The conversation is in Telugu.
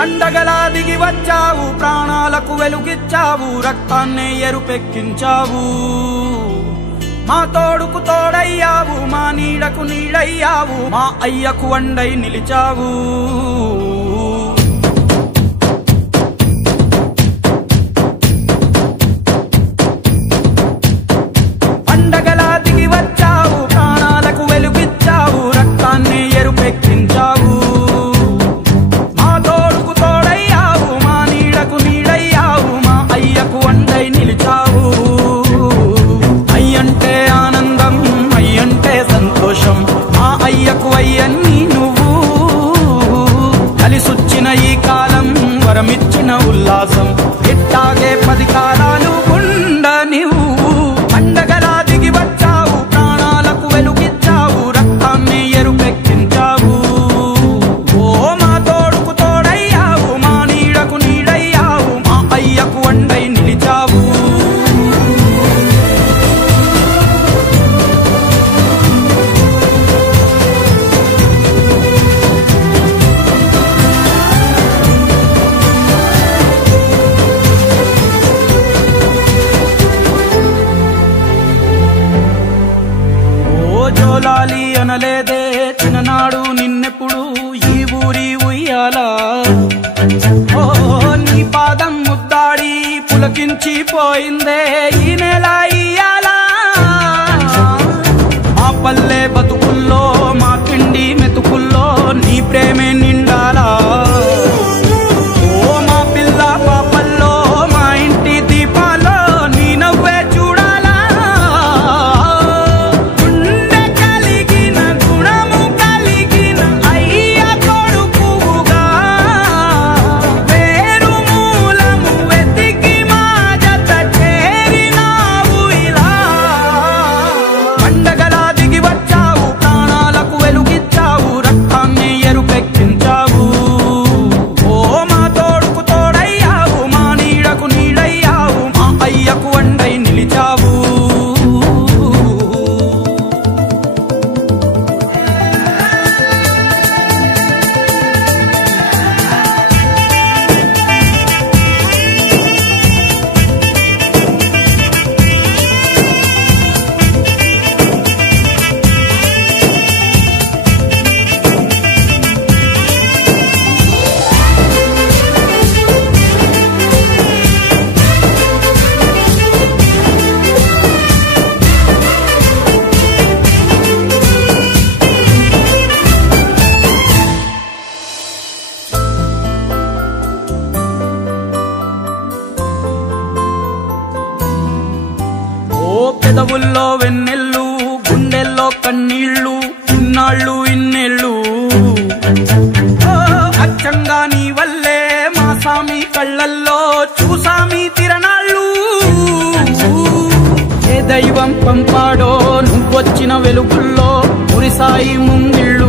పండగలా దిగి వచ్చావు, ప్రాణాలకు వెలుగిచ్చావు, రక్తాన్నే ఎరుపెక్కించావు. మా తోడుకు తోడయ్యావు, మా నీడకు నీడయ్యావు, మా అయ్యకు వండై నిలిచావు. పండగలా దిగి వచ్చావు, ప్రాణాలకు వెలుగిచ్చావు, రక్తాన్ని ఎరుపెక్కించావు. మా తోడుకు తోడయ్యావు, మా నీడకు నీడయ్యావు, మా అయ్యకు వండై నిలిచావు. అయ్యంటే ఆనందం, అయ్యంటే సంతోషం, మా అయ్యకు అయ్యన్ని నువ్వు. కలిసొచ్చిన ఈ కాలం వరమిచ్చిన ఉల్లాసం, ఇట్టాగే 10 కాలాలు ఉండనివ్వు. పండగలా దిగి వచ్చావు, ప్రాణాలకు వెలుగిచ్చావు, రక్తాన్ని ఎరుపెక్కించావు. ఓ మా తోడుకు తోడయ్యావు, మా నీడకు నీడయ్యావు, మా అయ్యకు వండై నిలిచావు. జోలాలి అనలేదే చిన్ననాడు నిన్నెప్పుడు ఈ ఊరి ఉయ్యాలా. ఓ నీ పాదం ముద్దాడి పులకించి పోయిందే ఈ నెల ఇయ్యాలా. మా పల్లె బతుకుల్లో, మా పిండి మెతుకుల్లో నీ ప్రేమే నిండాలా. ఓ మా పిల్ల పాపల్లో, మా ఇంటి దీపాల్లో నీ నవ్వే చూడాలా. గుండె కలిగిన గుణము కలిగిన అయ్య కొడుకుగా, వేరు మూలము వెతికి మా జత చేరినావు ఇలా. పండగలా దిగి వచ్చావు, ప్రాణాలకు వెలుగిచ్చావు, రక్తాన్ని ఎరుపెక్కించావు. ఓ మా తోడుకు తోడయ్యావు, మా నీడకు నీడయ్యావు, మా అయ్యకు వండై నిలిచావు. పెదవుల్లో వెన్నెల్లు, గుండెల్లో కన్నీళ్లు, ఇన్నాళ్ళు ఇన్నేళ్ళు. అచ్చంగా నీ వల్లే మా సామి కళ్ళల్లో చూసామి తిరణాళ్ళు. ఏ దైవం పంపాడో నువ్వొచ్చిన వెలుగుల్లో మురిసాయి ముంగిళ్ళు.